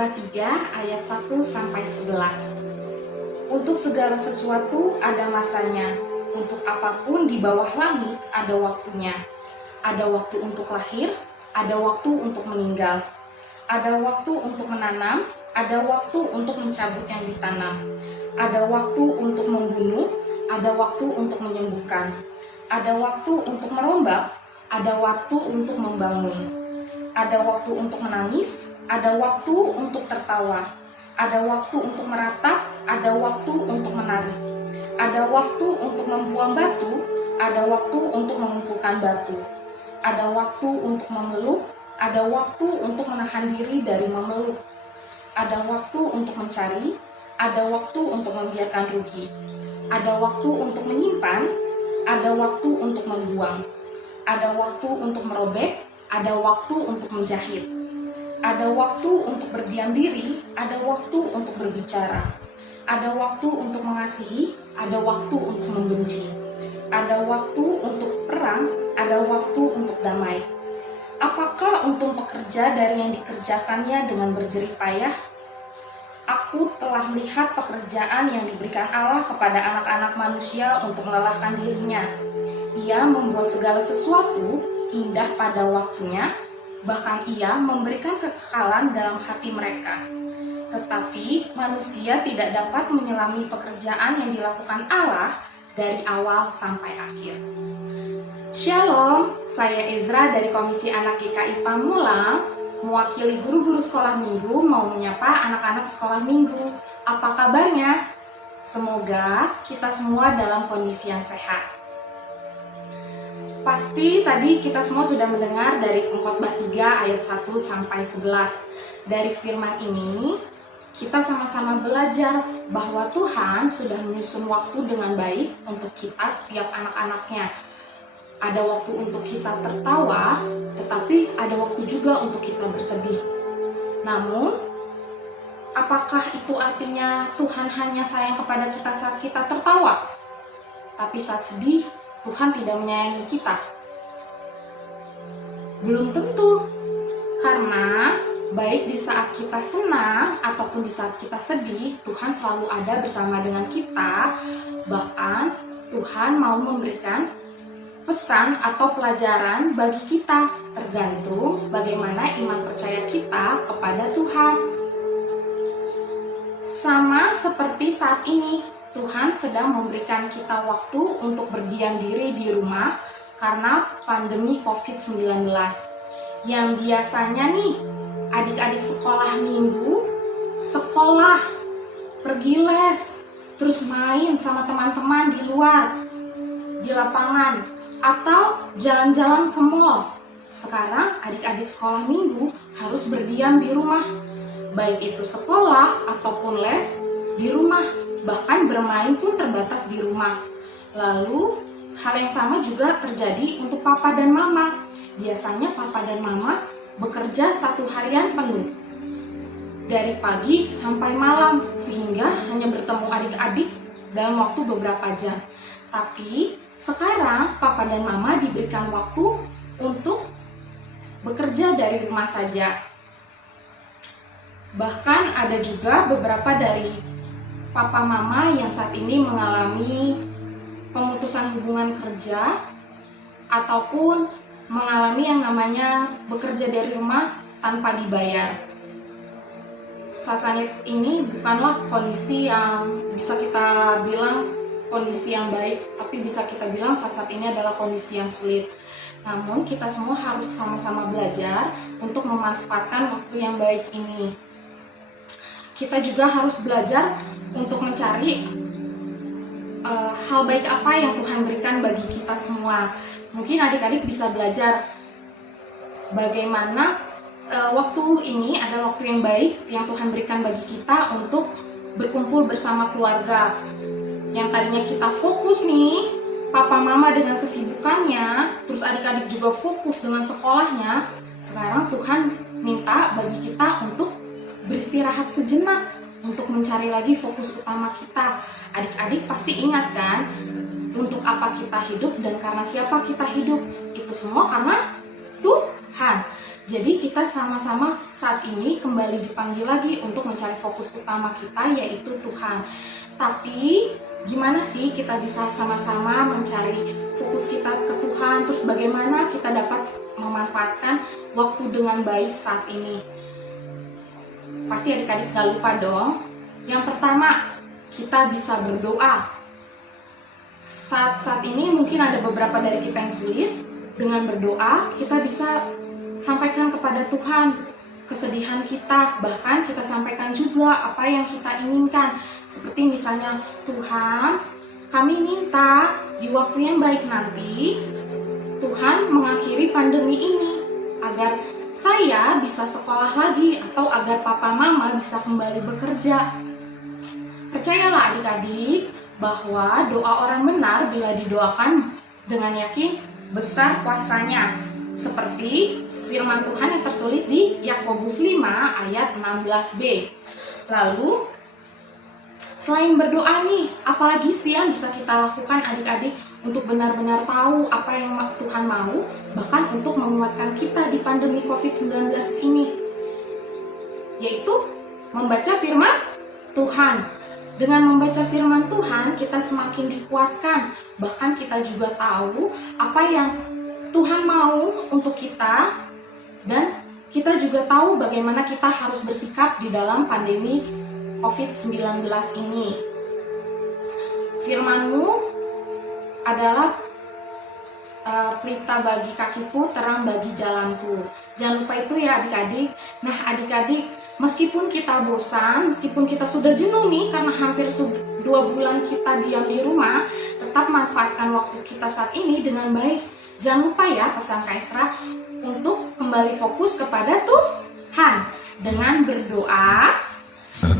Pengkhotbah 3 ayat 1 sampai 11. Untuk segala sesuatu ada masanya, untuk apapun di bawah langit ada waktunya. Ada waktu untuk lahir, ada waktu untuk meninggal. Ada waktu untuk menanam, ada waktu untuk mencabut yang ditanam. Ada waktu untuk membunuh, ada waktu untuk menyembuhkan. Ada waktu untuk merombak, ada waktu untuk membangun. Ada waktu untuk menangis, ada waktu untuk tertawa. Ada waktu untuk meratap, ada waktu untuk menari. Ada waktu untuk membuang batu, ada waktu untuk mengumpulkan batu. Ada waktu untuk memeluk, ada waktu untuk menahan diri dari memeluk. Ada waktu untuk mencari, ada waktu untuk membiarkan rugi. Ada waktu untuk menyimpan, ada waktu untuk membuang. Ada waktu untuk merobek, ada waktu untuk menjahit. Ada waktu untuk berdiam diri, ada waktu untuk berbicara. Ada waktu untuk mengasihi, ada waktu untuk membenci. Ada waktu untuk perang, ada waktu untuk damai. Apakah untung pekerja dari yang dikerjakannya dengan berjerih payah? Aku telah melihat pekerjaan yang diberikan Allah kepada anak-anak manusia untuk melelahkan dirinya. Ia membuat segala sesuatu indah pada waktunya, bahkan ia memberikan kekekalan dalam hati mereka. Tetapi manusia tidak dapat menyelami pekerjaan yang dilakukan Allah dari awal sampai akhir. Shalom, saya Ezra dari Komisi Anak GKI Pamulang, mewakili guru-guru sekolah minggu mau menyapa anak-anak sekolah minggu. Apa kabarnya? Semoga kita semua dalam kondisi yang sehat. Pasti tadi kita semua sudah mendengar dari Pengkhotbah 3 ayat 1 sampai 11. Dari firman ini, kita sama-sama belajar bahwa Tuhan sudah menyusun waktu dengan baik untuk kita setiap anak-anaknya. Ada waktu untuk kita tertawa, tetapi ada waktu juga untuk kita bersedih. Namun, apakah itu artinya Tuhan hanya sayang kepada kita saat kita tertawa? Tapi saat sedih, Tuhan tidak menyayangi kita? Belum tentu, karena baik di saat kita senang ataupun di saat kita sedih, Tuhan selalu ada bersama dengan kita. Bahkan Tuhan mau memberikan pesan atau pelajaran bagi kita, tergantung bagaimana iman percaya kita kepada Tuhan. Sama seperti saat ini, Tuhan sedang memberikan kita waktu untuk berdiam diri di rumah karena pandemi COVID-19. Yang biasanya nih, adik-adik sekolah minggu, sekolah, pergi les, terus main sama teman-teman di luar, di lapangan, atau jalan-jalan ke mall. Sekarang adik-adik sekolah minggu harus berdiam di rumah, baik itu sekolah ataupun les di rumah. Bahkan bermain pun terbatas di rumah. Lalu hal yang sama juga terjadi untuk papa dan mama. Biasanya papa dan mama bekerja 1 harian penuh, dari pagi sampai malam, sehingga hanya bertemu adik-adik dalam waktu beberapa jam. Tapi sekarang papa dan mama diberikan waktu untuk bekerja dari rumah saja. Bahkan ada juga beberapa dari papa mama yang saat ini mengalami pemutusan hubungan kerja ataupun mengalami yang namanya bekerja dari rumah tanpa dibayar. Saat ini bukanlah kondisi yang bisa kita bilang kondisi yang baik, tapi bisa kita bilang saat ini adalah kondisi yang sulit. Namun kita semua harus sama-sama belajar untuk memanfaatkan waktu yang baik ini. Kita juga harus belajar untuk mencari hal baik apa yang Tuhan berikan bagi kita semua. Mungkin adik-adik bisa belajar bagaimana waktu ini adalah waktu yang baik yang Tuhan berikan bagi kita untuk berkumpul bersama keluarga. Yang tadinya kita fokus nih, papa mama dengan kesibukannya, terus adik-adik juga fokus dengan sekolahnya. Sekarang Tuhan minta bagi kita untuk beristirahat sejenak, untuk mencari lagi fokus utama kita. Adik-adik pasti ingat kan, untuk apa kita hidup dan karena siapa kita hidup? Itu semua karena Tuhan. Jadi kita sama-sama saat ini kembali dipanggil lagi untuk mencari fokus utama kita, yaitu Tuhan. Tapi gimana sih kita bisa sama-sama mencari fokus kita ke Tuhan, terus bagaimana kita dapat memanfaatkan waktu dengan baik saat ini? Pasti adik-adik gak lupa dong. Yang pertama, kita bisa berdoa. Saat ini mungkin ada beberapa dari kita yang sulit. Dengan berdoa, kita bisa sampaikan kepada Tuhan kesedihan kita, bahkan kita sampaikan juga apa yang kita inginkan. Seperti misalnya, Tuhan, kami minta di waktu yang baik nanti, Tuhan mengakhiri pandemi ini, agar saya bisa sekolah lagi, atau agar papa mama bisa kembali bekerja. Percayalah adik-adik, bahwa doa orang benar bila didoakan dengan yakin besar kuasanya. Seperti firman Tuhan yang tertulis di Yakobus 5 ayat 16b. Lalu, selain berdoa nih, apalagi sih yang bisa kita lakukan adik-adik untuk benar-benar tahu apa yang Tuhan mau, bahkan untuk menguatkan kita di pandemi COVID-19 ini? Yaitu membaca firman Tuhan. Dengan membaca firman Tuhan, kita semakin dikuatkan. Bahkan kita juga tahu apa yang Tuhan mau untuk kita, dan kita juga tahu bagaimana kita harus bersikap di dalam pandemi COVID-19 ini. Firman-Mu adalah pelita bagi kakiku, terang bagi jalanku. Jangan lupa itu ya adik-adik. Nah adik-adik, meskipun kita bosan, meskipun kita sudah jenuh nih karena hampir 2 bulan kita diam di rumah, tetap manfaatkan waktu kita saat ini dengan baik. Jangan lupa ya pesan Kak Esra untuk kembali fokus kepada Tuhan dengan berdoa,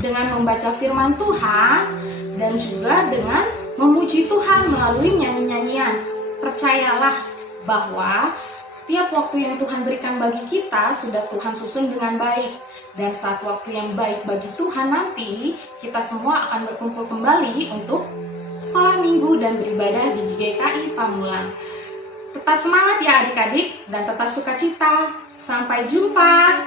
dengan membaca firman Tuhan, dan juga dengan memuji Tuhan melalui nyanyi-nyanyian. Percayalah bahwa setiap waktu yang Tuhan berikan bagi kita sudah Tuhan susun dengan baik. Dan saat waktu yang baik bagi Tuhan nanti, kita semua akan berkumpul kembali untuk sekolah minggu dan beribadah di GKI Pamulang. Tetap semangat ya adik-adik, dan tetap sukacita. Sampai jumpa.